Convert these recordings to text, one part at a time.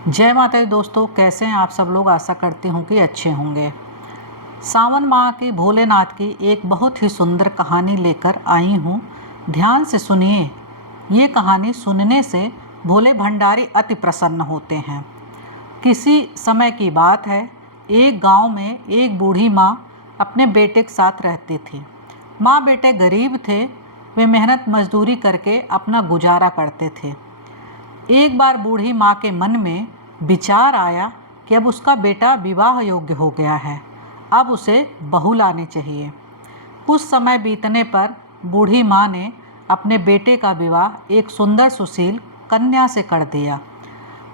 जय माता दी दोस्तों, कैसे हैं आप सब लोग। आशा करती हूँ कि अच्छे होंगे। सावन माह की भोलेनाथ की एक बहुत ही सुंदर कहानी लेकर आई हूँ। ध्यान से सुनिए। ये कहानी सुनने से भोले भंडारी अति प्रसन्न होते हैं। किसी समय की बात है, एक गांव में एक बूढ़ी माँ अपने बेटे के साथ रहती थी। माँ बेटे गरीब थे, वे मेहनत मजदूरी करके अपना गुजारा करते थे। एक बार बूढ़ी माँ के मन में विचार आया कि अब उसका बेटा विवाह योग्य हो गया है, अब उसे बहू लानी चाहिए। कुछ समय बीतने पर बूढ़ी माँ ने अपने बेटे का विवाह एक सुंदर सुशील कन्या से कर दिया।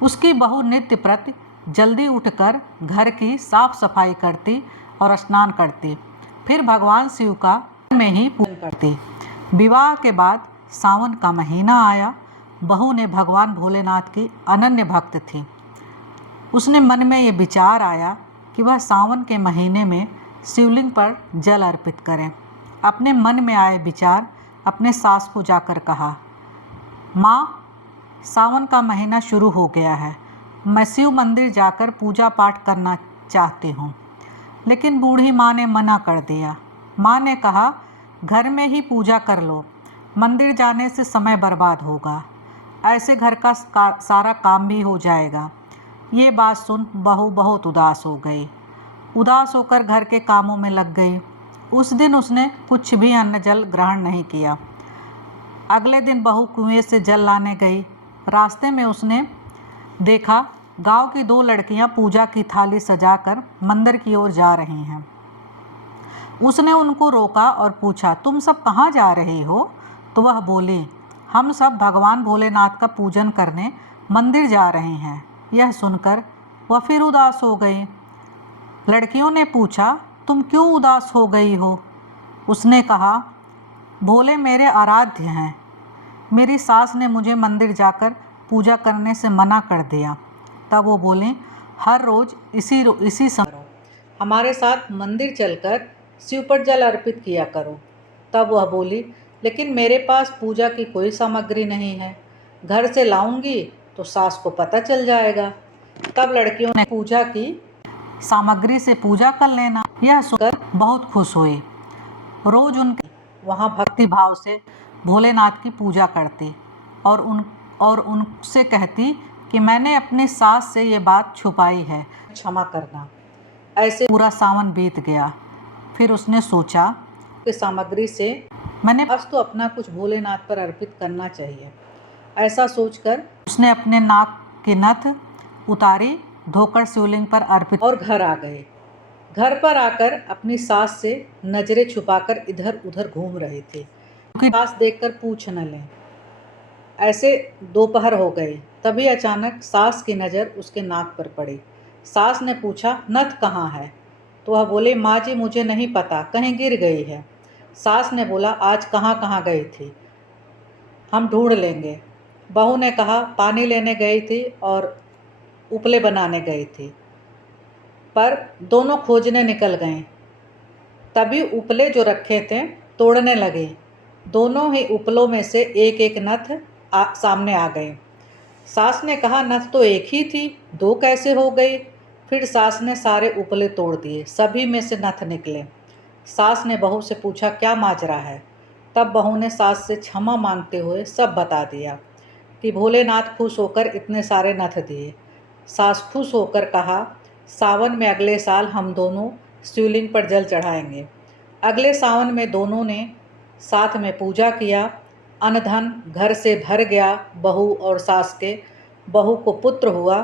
उसकी बहू नित्य प्रति जल्दी उठकर घर की साफ सफाई करती और स्नान करती, फिर भगवान शिव का में ही पूजन करती। विवाह के बाद सावन का महीना आया। बहू ने भगवान भोलेनाथ की अनन्य भक्त थी। उसने मन में ये विचार आया कि वह सावन के महीने में शिवलिंग पर जल अर्पित करें। अपने मन में आए विचार अपने सास को जाकर कहा, माँ, सावन का महीना शुरू हो गया है, मैं शिव मंदिर जाकर पूजा पाठ करना चाहती हूँ। लेकिन बूढ़ी माँ ने मना कर दिया। माँ ने कहा, घर में ही पूजा कर लो, मंदिर जाने से समय बर्बाद होगा, ऐसे घर का सारा काम भी हो जाएगा। ये बात सुन बहू बहुत उदास हो गई। उदास होकर घर के कामों में लग गई। उस दिन उसने कुछ भी अन्न जल ग्रहण नहीं किया। अगले दिन बहू कुएं से जल लाने गई। रास्ते में उसने देखा गांव की दो लड़कियां पूजा की थाली सजाकर मंदिर की ओर जा रही हैं। उसने उनको रोका और पूछा, तुम सब कहाँ जा रही हो? तो वह बोली, हम सब भगवान भोलेनाथ का पूजन करने मंदिर जा रहे हैं। यह सुनकर वह फिर उदास हो गई। लड़कियों ने पूछा, तुम क्यों उदास हो गई हो? उसने कहा, भोले मेरे आराध्य हैं। मेरी सास ने मुझे मंदिर जाकर पूजा करने से मना कर दिया। तब वो बोली, हर रोज़ इसी समय हमारे साथ मंदिर चलकर शिव पर जल अर्पित किया करो। तब वह बोली, लेकिन मेरे पास पूजा की कोई सामग्री नहीं है, घर से लाऊंगी तो सास को पता चल जाएगा। तब लड़कियों ने पूजा की सामग्री से पूजा कर लेना। यह सुनकर बहुत खुश हुई। रोज उनके वहाँ भक्ति भाव से भोलेनाथ की पूजा करती और उनसे कहती कि मैंने अपनी सास से ये बात छुपाई है, क्षमा करना। ऐसे पूरा सावन बीत गया। फिर उसने सोचा कि सामग्री से मैंने बस तो अपना कुछ भोलेनाथ पर अर्पित करना चाहिए। ऐसा सोचकर उसने अपने नाक की नथ उतारी, धोकर शिवलिंग पर अर्पित और घर आ गए। घर पर आकर अपनी सास से नजरें छुपाकर इधर उधर घूम रहे थे, क्योंकि सास देखकर पूछ न लें। ऐसे दोपहर हो गए। तभी अचानक सास की नज़र उसके नाक पर पड़ी। सास ने पूछा, नथ कहाँ है? तो वह बोले, माँ जी मुझे नहीं पता, कहीं गिर गई है। सास ने बोला, आज कहाँ कहाँ गई थी, हम ढूंढ लेंगे। बहू ने कहा, पानी लेने गई थी और उपले बनाने गई थी, पर दोनों खोजने निकल गए। तभी उपले जो रखे थे तोड़ने लगे। दोनों ही उपलों में से एक एक नथ सामने आ गए। सास ने कहा, नथ तो एक ही थी, दो कैसे हो गई? फिर सास ने सारे उपले तोड़ दिए, सभी में से नथ निकले। सास ने बहू से पूछा, क्या माजरा है? तब बहू ने सास से क्षमा मांगते हुए सब बता दिया कि भोलेनाथ खुश होकर इतने सारे नथ दिए। सास खुश होकर कहा, सावन में अगले साल हम दोनों शिवलिंग पर जल चढ़ाएंगे। अगले सावन में दोनों ने साथ में पूजा किया। अन्न धन घर से भर गया। बहू और सास के बहू को पुत्र हुआ।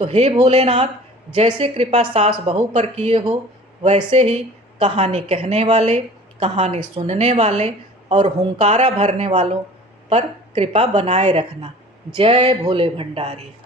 तो हे भोलेनाथ, जैसे कृपा सास बहू पर किए हो, वैसे ही कहानी कहने वाले, कहानी सुनने वाले और हुंकारा भरने वालों पर कृपा बनाए रखना। जय भोले भंडारी।